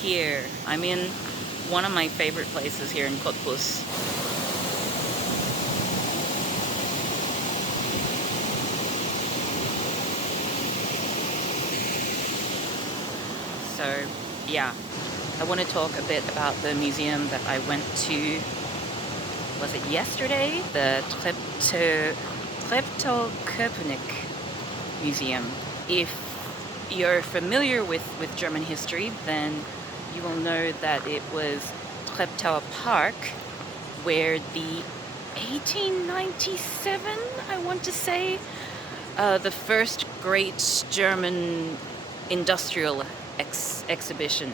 here. I'm in one of my favorite places here in Cottbus. So yeah, I want to talk a bit about the museum that I went to, was it yesterday? The Treptow-Köpenick Museum. If you're familiar with German history, then you will know that it was Treptow Park where the 1897, I want to say, the first great German industrial expedition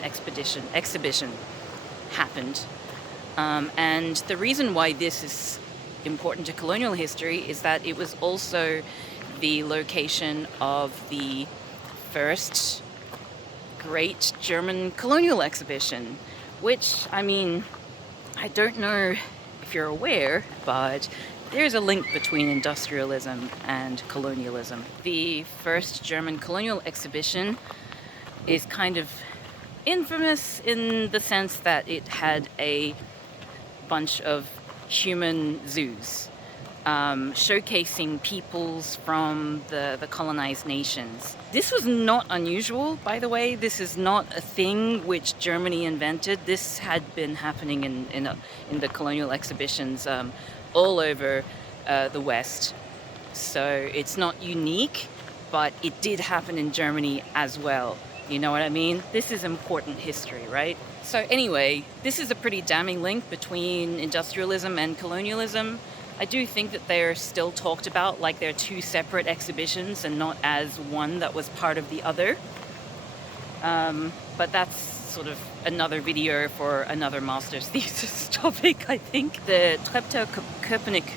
happened. And the reason why this is important to colonial history is that it was also the location of the first great German colonial exhibition, which, I mean, I don't know if you're aware, but there's a link between industrialism and colonialism. The first German colonial exhibition is kind of infamous in the sense that it had a bunch of human zoos, showcasing peoples from the colonized nations. This was not unusual, by the way. This is not a thing which Germany invented. This had been happening in the colonial exhibitions all over the West. So it's not unique, but it did happen in Germany as well. You know what I mean? This is important history, right? So anyway, this is a pretty damning link between industrialism and colonialism. I do think that they're still talked about like they're two separate exhibitions and not as one that was part of the other. But that's sort of another video for another master's thesis topic, I think. The Treptow-Köpenick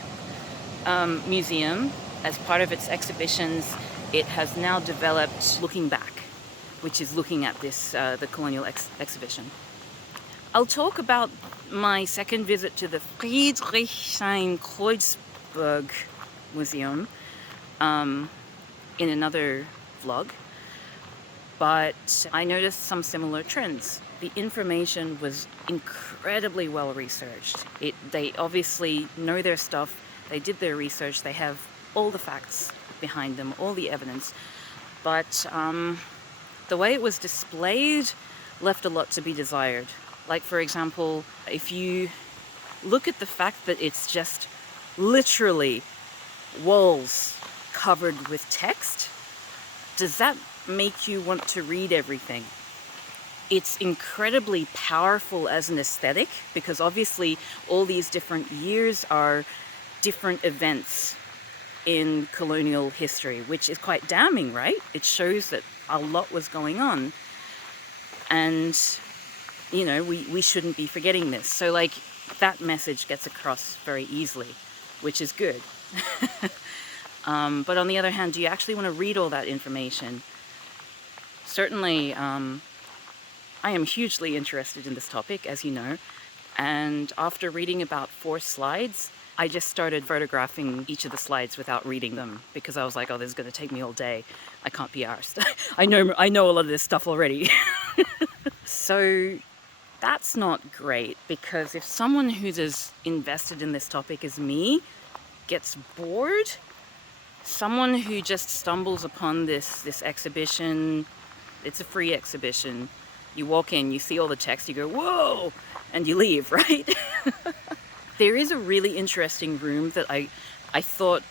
Museum, as part of its exhibitions, it has now developed Looking Back, which is looking at this, the colonial exhibition. I'll talk about my second visit to the Friedrichshain-Kreuzberg Museum in another vlog, but I noticed some similar trends. The information was incredibly well researched. They obviously know their stuff, they did their research, they have all the facts behind them, all the evidence, but the way it was displayed left a lot to be desired. Like, for example, if you look at the fact that it's just literally walls covered with text, does that make you want to read everything? It's incredibly powerful as an aesthetic because obviously all these different years are different events in colonial history, which is quite damning, right? It shows that a lot was going on. And you know, we shouldn't be forgetting this. So like that message gets across very easily, which is good. But on the other hand, do you actually want to read all that information? Certainly, I am hugely interested in this topic, as you know. And after reading about 4 slides, I just started photographing each of the slides without reading them because I was like, oh, this is going to take me all day. I can't be arsed. I know a lot of this stuff already. So that's not great, because if someone who's as invested in this topic as me gets bored, someone who just stumbles upon this exhibition, it's a free exhibition, you walk in, you see all the text, you go, whoa, and you leave, right? There is a really interesting room that I thought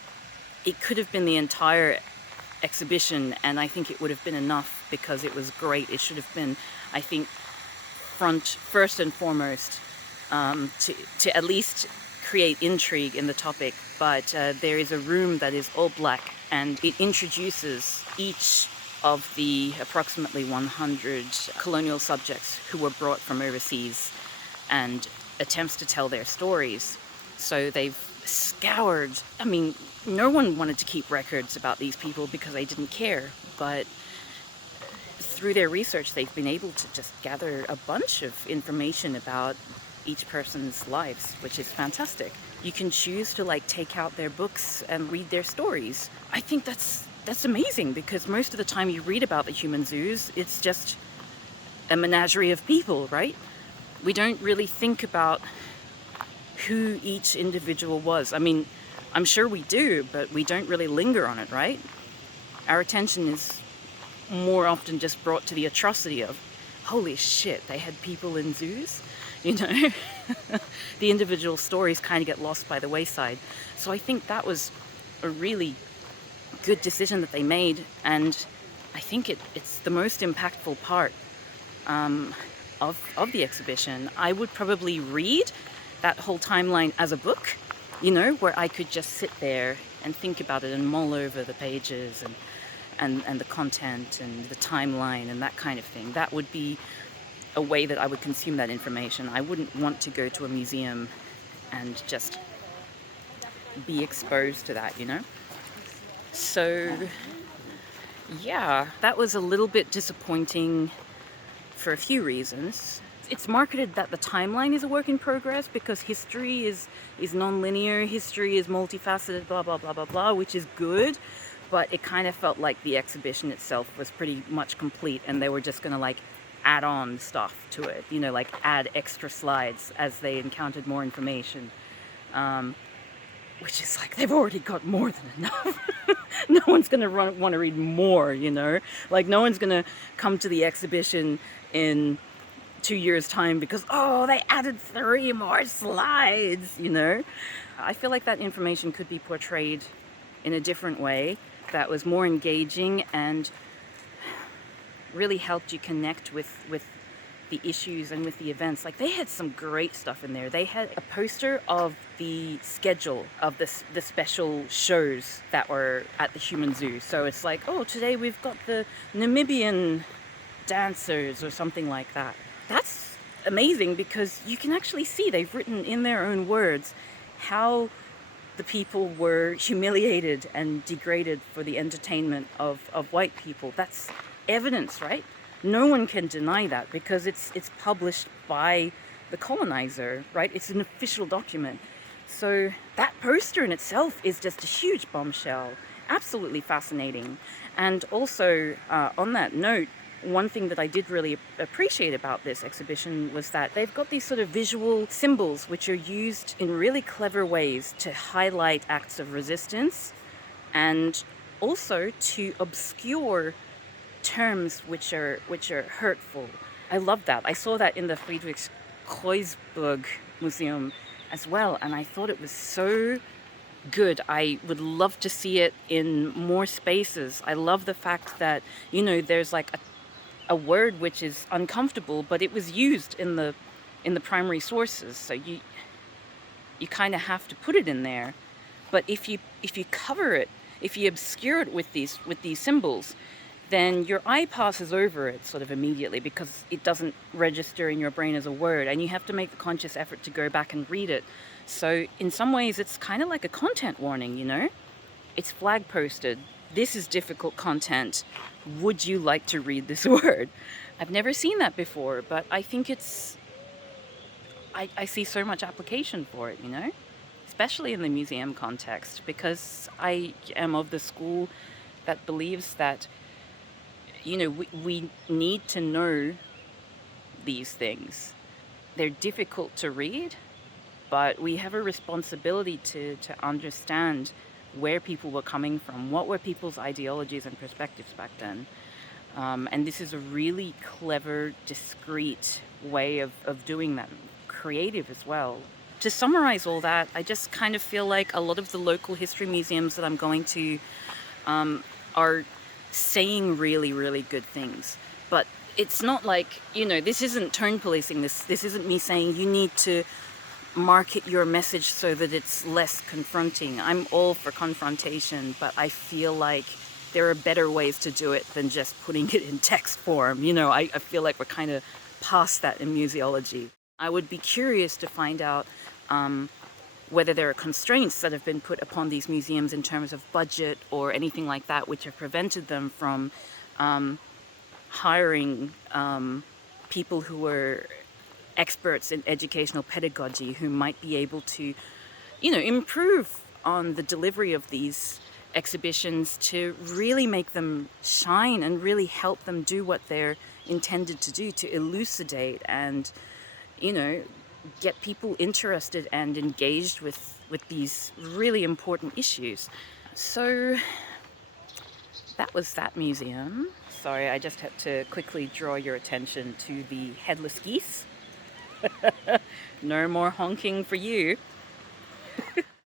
it could have been the entire exhibition, and I think it would have been enough because it was great. It should have been, I think, first and foremost, to at least create intrigue in the topic. But there is a room that is all black, and it introduces each of the approximately 100 colonial subjects who were brought from overseas and attempts to tell their stories. So they've scoured, I mean, no one wanted to keep records about these people because they didn't care, but through their research they've been able to just gather a bunch of information about each person's lives, which is fantastic. You can choose to like take out their books and read their stories. I think that's amazing, because most of the time you read about the human zoos, it's just a menagerie of people, right? We don't really think about who each individual was. I mean, I'm sure we do, but we don't really linger on it, right? Our attention is more often just brought to the atrocity of, holy shit, they had people in zoos, you know? The individual stories kind of get lost by the wayside. So I think that was a really good decision that they made, and I think it's the most impactful part of the exhibition. I would probably read that whole timeline as a book, you know, where I could just sit there and think about it and mull over the pages and the content and the timeline and that kind of thing. That would be a way that I would consume that information. I wouldn't want to go to a museum and just be exposed to that, you know? So yeah, that was a little bit disappointing for a few reasons. It's marketed that the timeline is a work in progress because history is non-linear, history is multifaceted, blah, blah, blah, blah, blah, which is good. But it kind of felt like the exhibition itself was pretty much complete and they were just going to like add on stuff to it, you know, like add extra slides as they encountered more information. Which is like, they've already got more than enough. No one's going to want to read more, you know? Like, no one's going to come to the exhibition in 2 years' time because, oh, they added 3 more slides, you know? I feel like that information could be portrayed in a different way that was more engaging and really helped you connect with the issues and with the events. Like, they had some great stuff in there. They had a poster of the schedule of the special shows that were at the Human Zoo. So it's like, oh, today we've got the Namibian dancers or something like that. That's amazing because you can actually see they've written in their own words how the people were humiliated and degraded for the entertainment of white people. That's evidence, right? No one can deny that because it's published by the colonizer, right? It's an official document. So that poster in itself is just a huge bombshell. Absolutely fascinating. And also, on that note, one thing that I did really appreciate about this exhibition was that they've got these sort of visual symbols which are used in really clever ways to highlight acts of resistance and also to obscure terms which are hurtful. I love that. I saw that in the Friedrichskreuzburg Museum as well, and I thought it was so good. I would love to see it in more spaces. I love the fact that, you know, there's like a word which is uncomfortable, but it was used in the primary sources, so you kind of have to put it in there. But if you cover it, if you obscure it with these symbols, then your eye passes over it sort of immediately because it doesn't register in your brain as a word, and you have to make the conscious effort to go back and read it. So in some ways it's kind of like a content warning, you know? It's flag posted. This is difficult content. Would you like to read this word? I've never seen that before, but I think I see so much application for it, you know? Especially in the museum context, because I am of the school that believes that, you know, we need to know these things. They're difficult to read, but we have a responsibility to understand where people were coming from, what were people's ideologies and perspectives back then. And this is a really clever, discreet way of doing that, creative as well. To summarize all that, I just kind of feel like a lot of the local history museums that I'm going to are saying really, really good things. But it's not like, you know, this isn't tone policing. This isn't me saying you need to market your message so that it's less confronting. I'm all for confrontation, but I feel like there are better ways to do it than just putting it in text form. You know, I feel like we're kind of past that in museology. I would be curious to find out whether there are constraints that have been put upon these museums in terms of budget or anything like that, which have prevented them from hiring people who are experts in educational pedagogy who might be able to, you know, improve on the delivery of these exhibitions to really make them shine and really help them do what they're intended to do, to elucidate and, you know, get people interested and engaged with these really important issues. So that was that museum. Sorry, I just had to quickly draw your attention to the headless geese. No more honking for you.